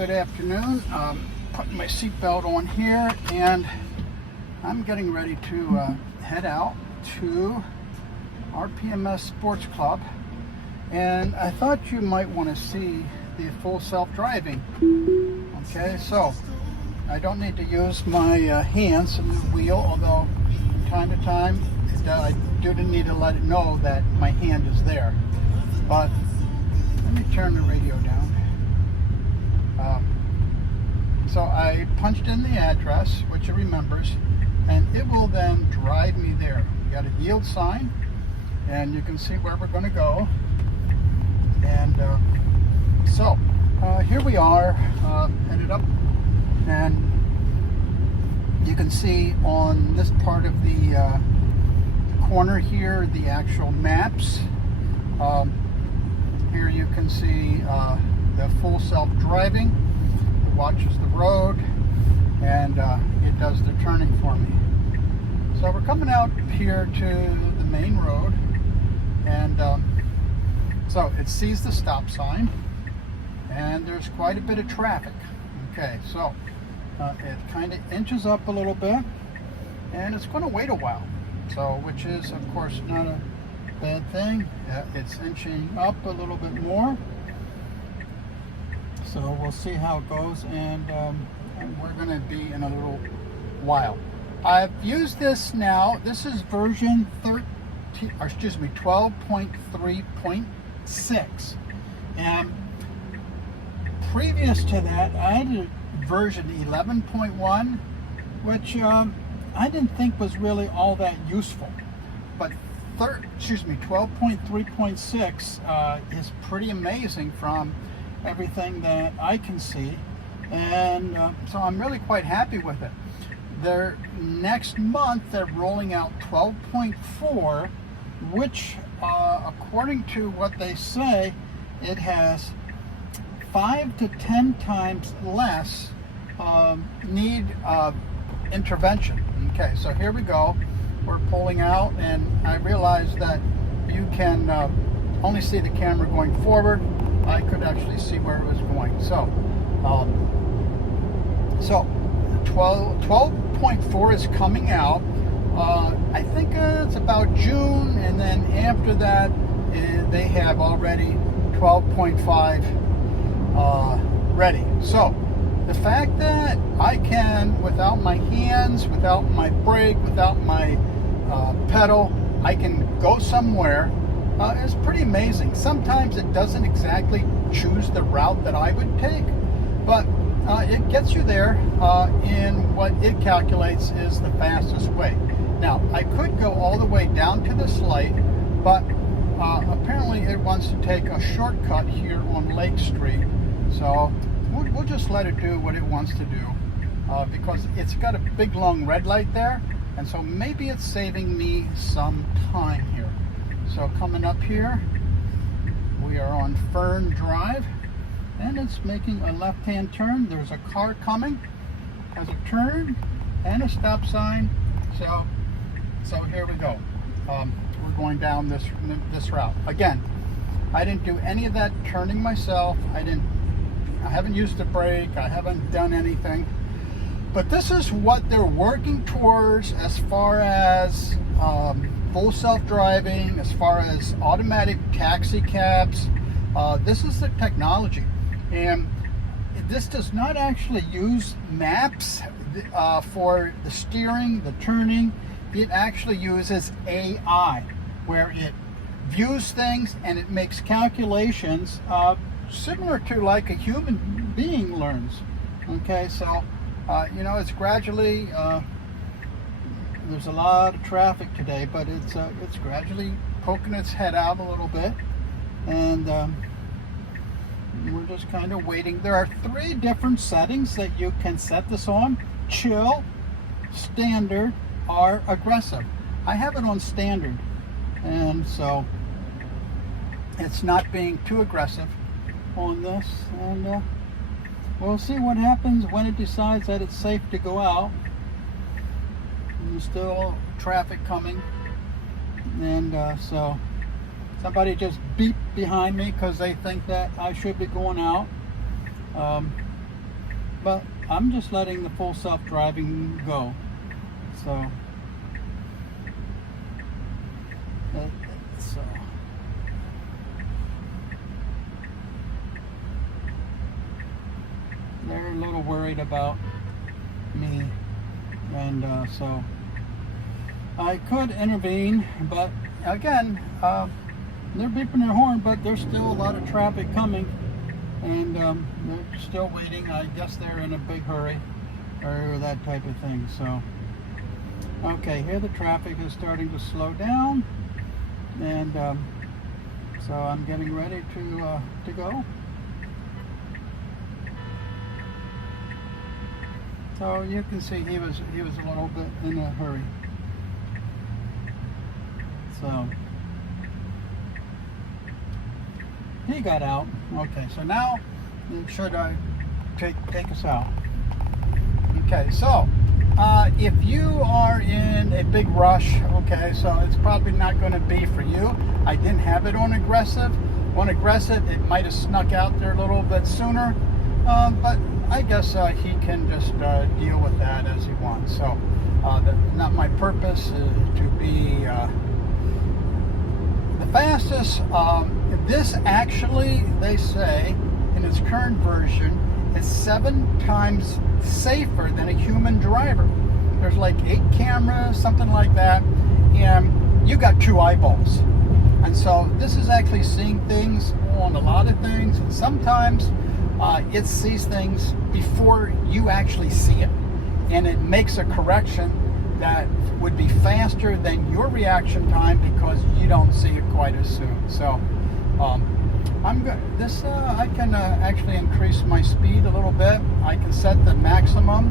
Good afternoon. Putting my seatbelt on here, and I'm getting ready to head out to our PMS Sports Club. And I thought you might want to see the full self-driving. Okay, so I don't need to use my hands on the wheel, although from time to time I do need to let it know that my hand is there. But let me turn the radio down. So I punched in the address, which it remembers, and it will then drive me there. We got a yield sign, and you can see where we're going to go. And so here we are, headed up, and you can see on this part of the corner here the actual maps. Here you can see the full self-driving. It watches the road, and it does the turning for me. So we're coming out here to the main road, and so it sees the stop sign, and there's quite a bit of traffic. Okay, so it kind of inches up a little bit, and it's going to wait a while. So, which is of course not a bad thing. It's inching up a little bit more. So we'll see how it goes, and we're going to be in a little while. I've used this now. This is version 12.3.6, and previous to that, I had version 11.1, which I didn't think was really all that useful. But 12.3.6 is pretty amazing from everything that I can see, and so I'm really quite happy with it. Next month they're rolling out 12.4, which according to what they say, it has 5 to 10 times less need of intervention. Okay, so here we go. We're pulling out, and I realized that you can only see the camera going forward. I could actually see where it was going. So, 12.4 is coming out. I think it's about June, and then after that, they have already 12.5 ready. So, the fact that I can, without my hands, without my brake, without my pedal, I can go somewhere is pretty amazing. Sometimes it doesn't exactly choose the route that I would take, but it gets you there in what it calculates is the fastest way. Now, I could go all the way down to this light, but apparently it wants to take a shortcut here on Lake Street. So we'll just let it do what it wants to do, because it's got a big long red light there, and so maybe it's saving me some time here. So coming up here, we are on Fern Drive, and it's making a left-hand turn. There's a car coming, has a turn and a stop sign. So here we go. We're going down this route. Again, I didn't do any of that turning myself. I haven't used the brake. I haven't done anything. But this is what they're working towards as far as full self-driving, as far as automatic taxi cabs. This is the technology. And this does not actually use maps for the steering, the turning. It actually uses AI, where it views things and it makes calculations similar to like a human being learns. Okay, so it's gradually there's a lot of traffic today, but it's gradually poking its head out a little bit, and we're just kind of waiting. There are 3 different settings that you can set this on: chill, standard, or aggressive. I have it on standard, and so it's not being too aggressive on this, and we'll see what happens when it decides that it's safe to go out. There's still traffic coming, and so somebody just beeped behind me because they think that I should be going out. but I'm just letting the full self-driving go. So, so they're a little worried about me, and so I could intervene, but again, they're beeping their horn, but there's still a lot of traffic coming, and they're still waiting. I guess they're in a big hurry, or that type of thing. So, okay, here the traffic is starting to slow down, and so I'm getting ready to go. So you can see he was a little bit in a hurry. So he got out. Okay, so now should I take us out? Okay, so if you are in a big rush, okay, so it's probably not going to be for you. I didn't have it on aggressive. On aggressive, it might have snuck out there a little bit sooner, but I guess he can just deal with that as he wants. So not my purpose to be the fastest. This actually, they say, in its current version, is 7 times safer than a human driver. There's like 8 cameras, something like that, and you got 2 eyeballs. And so this is actually seeing things on a lot of things, and sometimes it sees things before you actually see it, and it makes a correction that would be faster than your reaction time because you don't see it quite as soon. So I'm good. This I can actually increase my speed a little bit. I can set the maximum.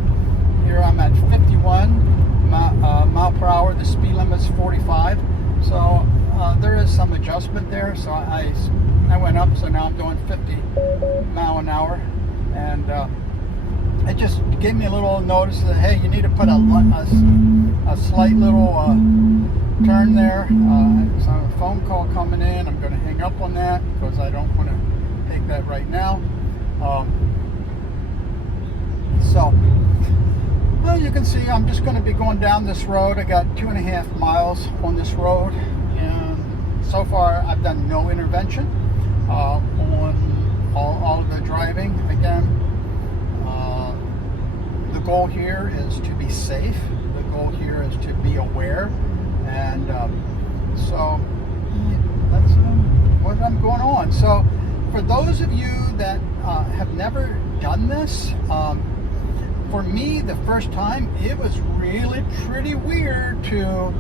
Here I'm at 51 mile per hour. The speed limit's 45. So there is some adjustment there. So I went up, so now I'm doing 50 mile an hour, and it just gave me a little notice that, hey, you need to put a slight little turn there. So a phone call coming in. I'm going to hang up on that because I don't want to take that right now. So, well, you can see I'm just going to be going down this road. I got 2.5 miles on this road, and so far I've done no intervention on all of the driving. Again, the goal here is to be safe. The goal here is to be aware, and so that's what I'm going on. So for those of you that have never done this, for me, the first time, it was really pretty weird to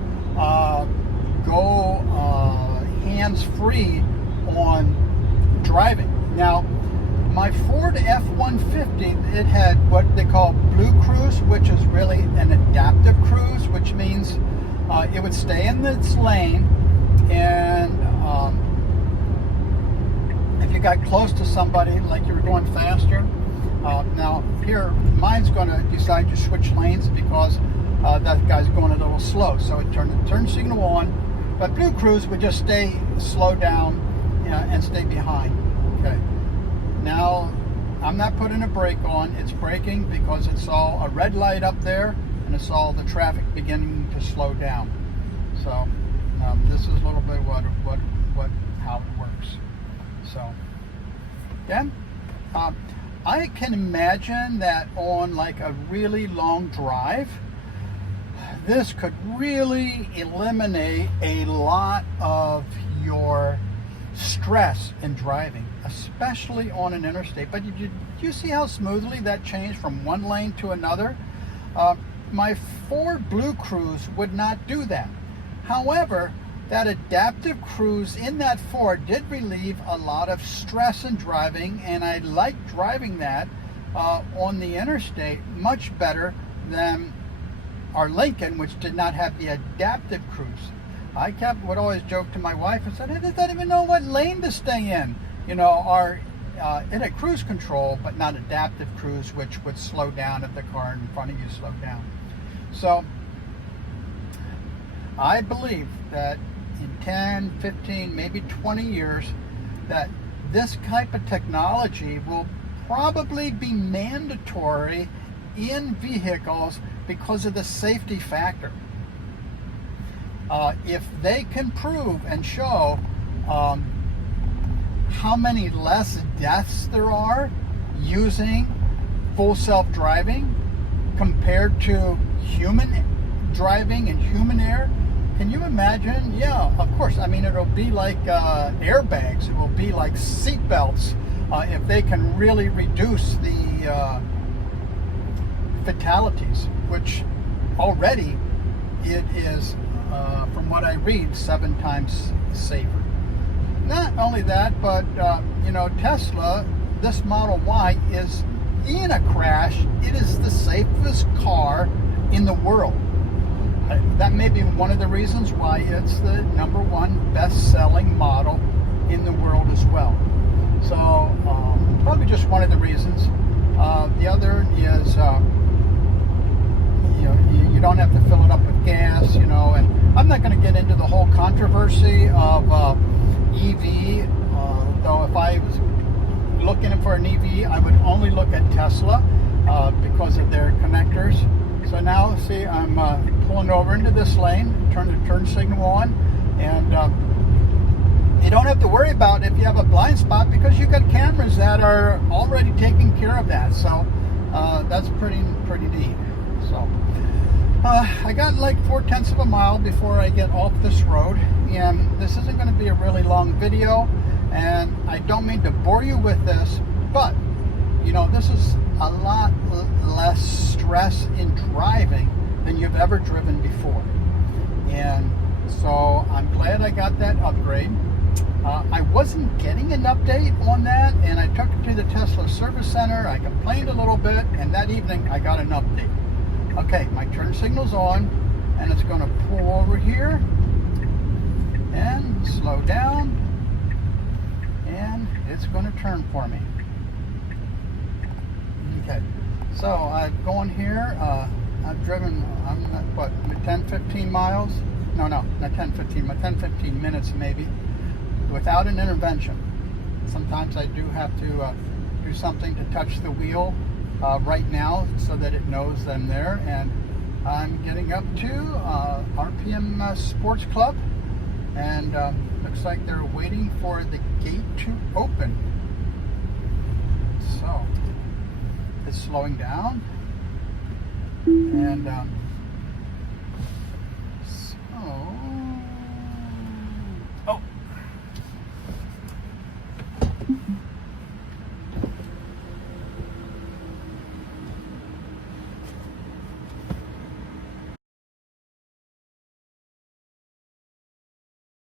go hands-free on driving. Now, my Ford F-150, it had what they call Blue Cruise, which is really an adaptive cruise, which means it would stay in its lane, and if you got close to somebody, like you were going faster, now here, mine's going to decide to switch lanes because that guy's going a little slow, so it turned the turn signal on, but Blue Cruise would just slow down, and stay behind. Okay. Now, I'm not putting a brake on. It's braking because it saw a red light up there, and it saw the traffic beginning to slow down. So, this is a little bit how it works. So, again, I can imagine that on like a really long drive, this could really eliminate a lot of your stress in driving, especially on an interstate. But you see how smoothly that changed from one lane to another? My Ford Blue Cruise would not do that. However, that adaptive cruise in that Ford did relieve a lot of stress in driving, and I liked driving that on the interstate much better than our Lincoln, which did not have the adaptive cruise. I would always joke to my wife and said, I don't even know what lane to stay in. It had cruise control, but not adaptive cruise, which would slow down if the car in front of you slowed down. So I believe that in 10, 15, maybe 20 years, that this type of technology will probably be mandatory in vehicles because of the safety factor. If they can prove and show how many less deaths there are using full self-driving compared to human driving and human air, can you imagine? Yeah, of course. I mean, it'll be like airbags. It will be like seat belts if they can really reduce the fatalities, which already it is, from what I read, 7 times safer. Not only that, but Tesla, this Model Y is in a crash. It is the safest car in the world. That may be one of the reasons why it's the #1 best-selling model in the world as well. So probably just one of the reasons. The other is you don't have to fill it up with gas, and I'm not going to get into the whole controversy of EV, though if I was looking for an EV, I would only look at Tesla because of their connectors. So now, see, I'm pulling over into this lane, turn the turn signal on, and you don't have to worry about if you have a blind spot because you've got cameras that are already taking care of that. So that's pretty neat. So I got like 4/10 of a mile before I get off this road, and this isn't going to be a really long video, and I don't mean to bore you with this, but this is a lot less stress in driving than you've ever driven before. And so I'm glad I got that upgrade. I wasn't getting an update on that, and I took it to the Tesla service center. I complained a little bit, and that evening I got an update. Okay, my turn signal's on, and it's going to pull over here and slow down, and it's going to turn for me. Okay, so I'm going here. I've driven, 10-15 miles? No, not 10-15, but 10-15 minutes maybe, without an intervention. Sometimes I do have to do something to touch the wheel right now so that it knows I'm there. And I'm getting up to RPM Sports Club, and looks like they're waiting for the gate to open. So it's slowing down, and